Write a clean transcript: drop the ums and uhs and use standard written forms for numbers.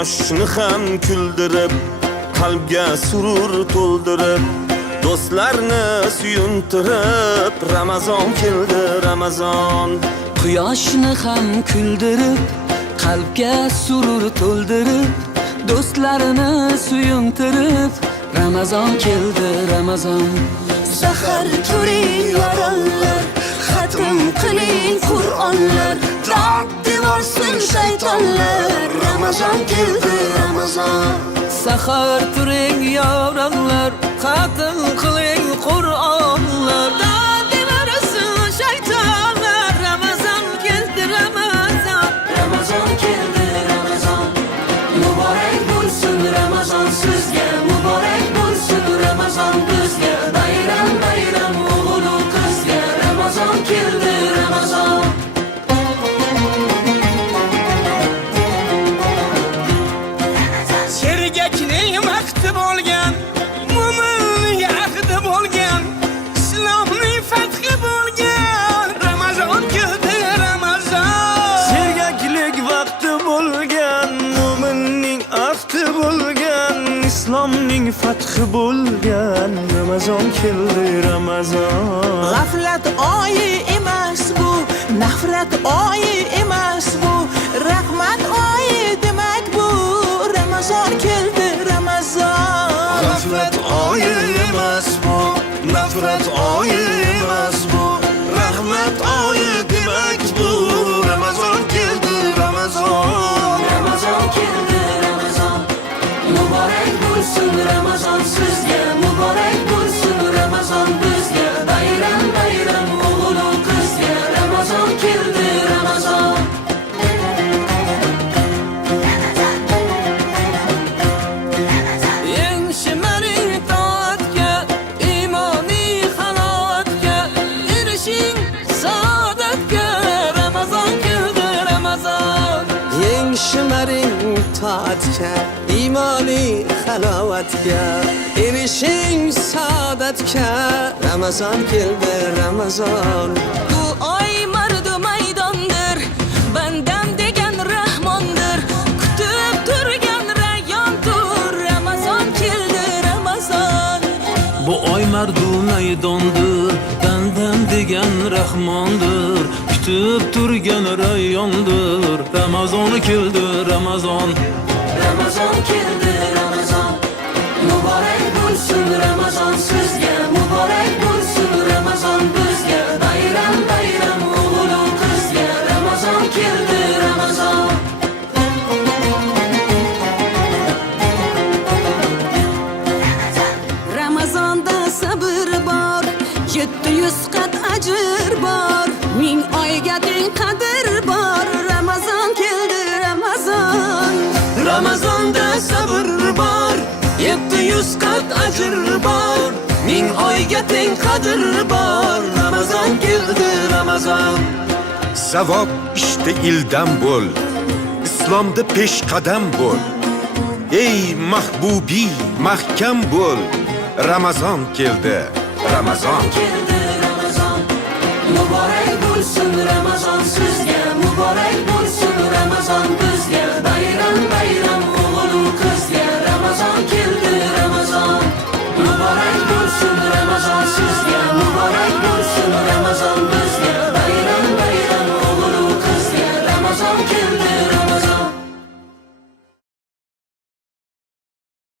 Quyoshni ham kuldirib, qalbga surur to'ldirib, do'stlarni suyuntirib, Ramazon keldi, Ramazon. Quyoshni ham kuldirib, qalbga surur to'ldirib, do'stlarini suyuntirib, Ramazon keldi, Ramazon. Sahar turing yorollar, xatm qiling Qur'onlar, dod devorsin shaytonlar. Ramazon keldi, Ramazon. Sahar turing yorollar, xatm qiling Qur'onlar, dod devorsin shaytonlar. Ramazon keldi, Ramazon. Ramazon keldi, Ramazon. Muborak bo'lsin Ramazon sizga, muborak bo'lsin Ramazon bizga. Bayram bayram o'g'il qizga, Ramazon keldi, Ramazon. Sergakning vaqti bo'lgan, mo'minning ahdi bo'lgan, islomning fathi bo'lgan, Ramazon keldi, Ramazon. Sergaklik vaqti bo'lgan, mo'minning ahdi bo'lgan, islomning fathi bo'lgan, Ramazon keldi, Ramazon. G'aflat oyi emas bu, nafrat oyi emas bu, rahmat oyi demak bu. Ramazon keldi, Ramazon. G'aflat oyi emas bu, nafrat oyi emas bu, rahmat oyi demak bu. Ramazon keldi, Ramazon. Ramazon keldi, Ramazon. Muborak bo'lsin Ramazon sizga, muborak bo'lsin Ramazon bizga. Bayram bayram o'g'il qizga, Ramazon keldi, Ramazon. Eng shimaring toatga, imoniy halovatga, erishing saodatga, Ramazon keldi, Ramazon. Eng shimaring toatga, imoniy halovatga, erishing saodatga, Ramazon keldi, Ramazon. Bu oy mardu maydondir, bandam degan rahmondir, kutib turgan rayyondir, Ramazon keldi, Ramazon. Bu oy mardu maydondir, bandam degan rahmondir, kutib turgan rayyondir, Ramazon keldi, Ramazon. Ramazon keldi, Ramazon. Muborak bo'lsin Ramazon sizga, muborak bo'lsin Ramazon bizga. Bayram bayram o'g'il qizga, Ramazon keldi, Ramazon. Ramazonda sabr bor, 700 qat ajr bor, 1000 oyga teng qadr bor. Ramazon keldi, Ramazon. Ramazonda sabr bor, 700 qat ajr bor, 1000 oyga teng qadr bor. Ramazon keldi, Ramazon. Savob ishda ildam bo'l, islomda peshqadam bo'l. Ey mahbubi, mahkam bo'l, Ramazon keldi, Ramazon. Keldi, Ramazon. Muborak bo'lsin Ramazon sizga, muborak